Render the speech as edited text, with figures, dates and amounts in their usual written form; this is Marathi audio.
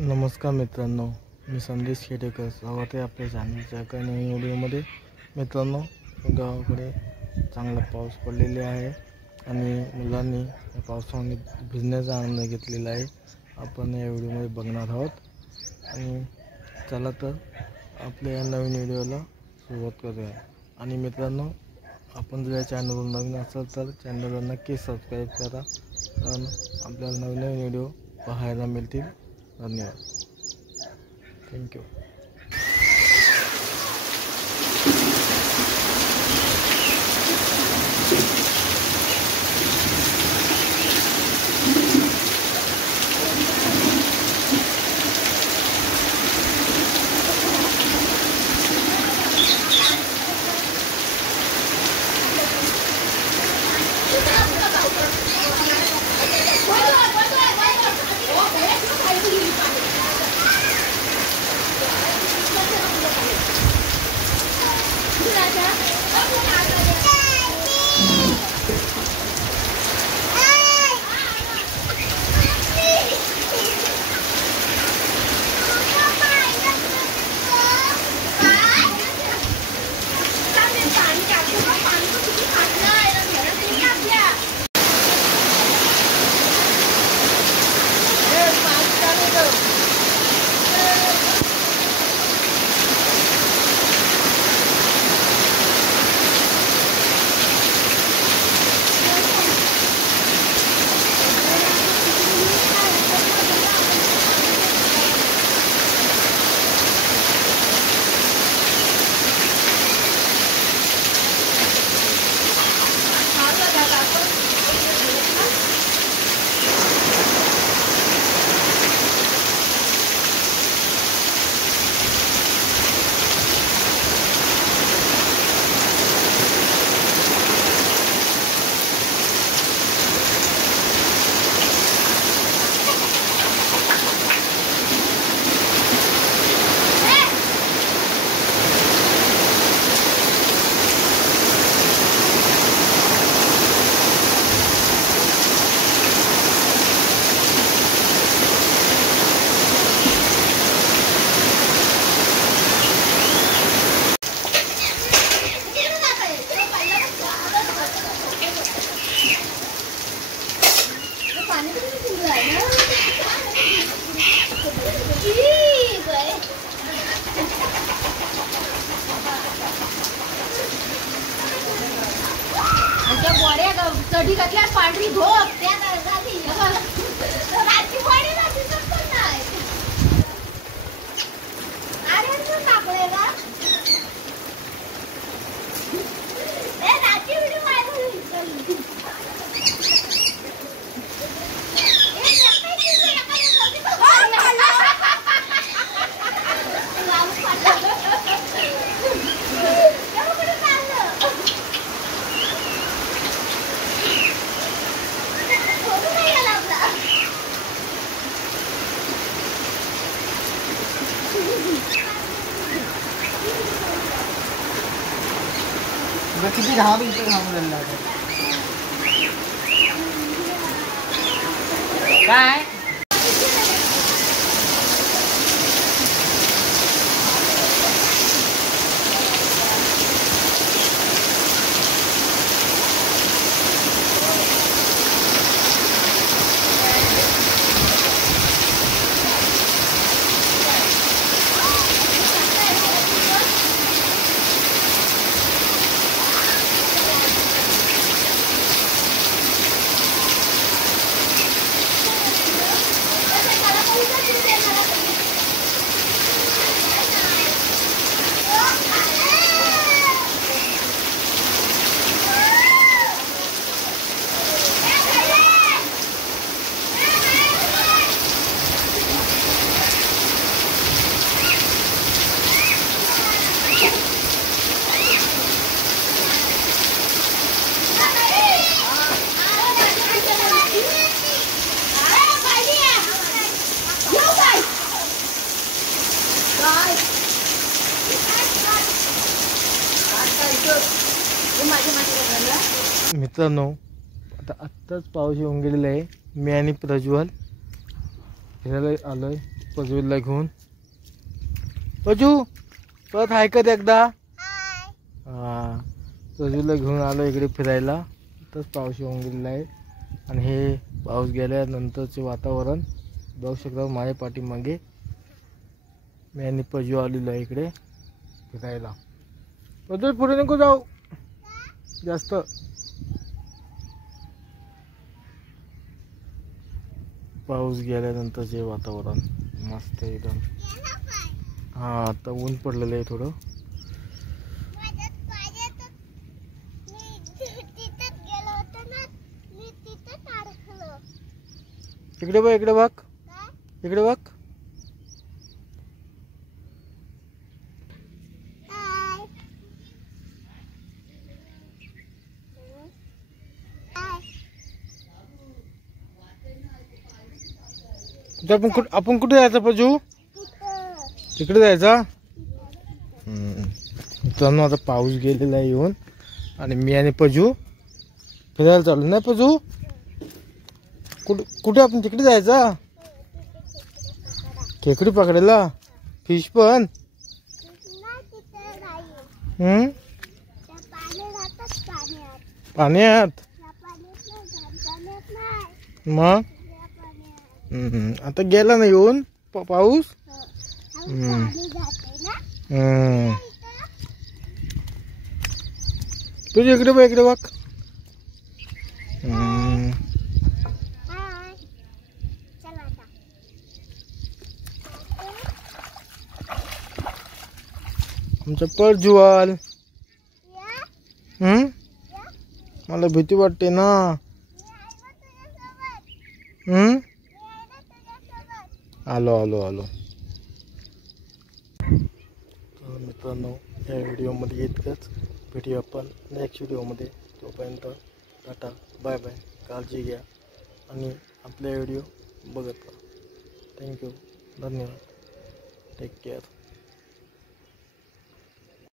नमस्कार मित्रांनो, मी संदेश खेडेकर. स्वागत आहे आपल्या चॅनलच्या एका नवीन व्हिडिओमध्ये. मित्रांनो, गावाकडे चांगला पाऊस पडलेला आहे आणि मुलांनी या पावसाने भिजण्याचा आनंद घेतलेला आहे. आपण या व्हिडिओमध्ये बघणार आहोत. आणि चला तर आपल्या या नवीन व्हिडिओला सुरुवात करूया. आणि मित्रांनो, आपण जर या चॅनलवर नवीन असाल तर चॅनलला नक्की सबस्क्राईब करा, कारण आपल्याला नवीन नवीन व्हिडिओ पाहायला मिळतील. धन्यवाद. थँक्यू. कधी घातल्या पांढरी झोप त्या झाली रात्री पाणी रात्री पण नाही अरे तू टाकले का ए रात्री व्हिडिओ मारून किती 10 मिनिटं थांबून राहिला काय मित्रांनो, आत्ताच पाऊस येऊन गेलेला आहे. मी आणि प्रज्वल फिरायला आलोय पजूला घेऊन. पजू परत हाय का एकदा. हा पजूला घेऊन आलो इकडे फिरायला. तर पाऊस येऊन गेलेला आहे आणि हे पाऊस गेल्यानंतरचे वातावरण बघू शकता. माझ्या पाठीमागे मी आणि पजू आलेलो आहे इकडे फिरायला. पजू पुढे नको जाऊ जास्त. पाऊस गेल्यानंतरचे वातावरण मस्त एकदम. हा आता ऊन पडलेलं आहे थोडं. इकडे बघ इकडे बघ इकडे बघ. आपण कुठे जायचं पजू. तिकडे जायचा. मित्रांनो आता पाऊस गेलेला आहे येऊन आणि मी आणि पजू फिरायला चालू. नाही पजू कुठे आपण तिकडे जायचा. खेकडी पकडायला. फिश पण. पाण्यात मग आता गेला ना येऊन पाऊस. तुझ्या इकडे बघ इकडे बघ. आमचा परजुवाल. मला भीती वाटते ना. आलो आलो आलो. मित्रांनो या व्हिडिओमध्ये इतकंच. भेटूया आपण नेक्स्ट व्हिडिओमध्ये. तोपर्यंत टाटा बाय बाय. काळजी घ्या आणि आपले व्हिडिओ बघत राहा. थँक्यू धन्यवाद. Take care.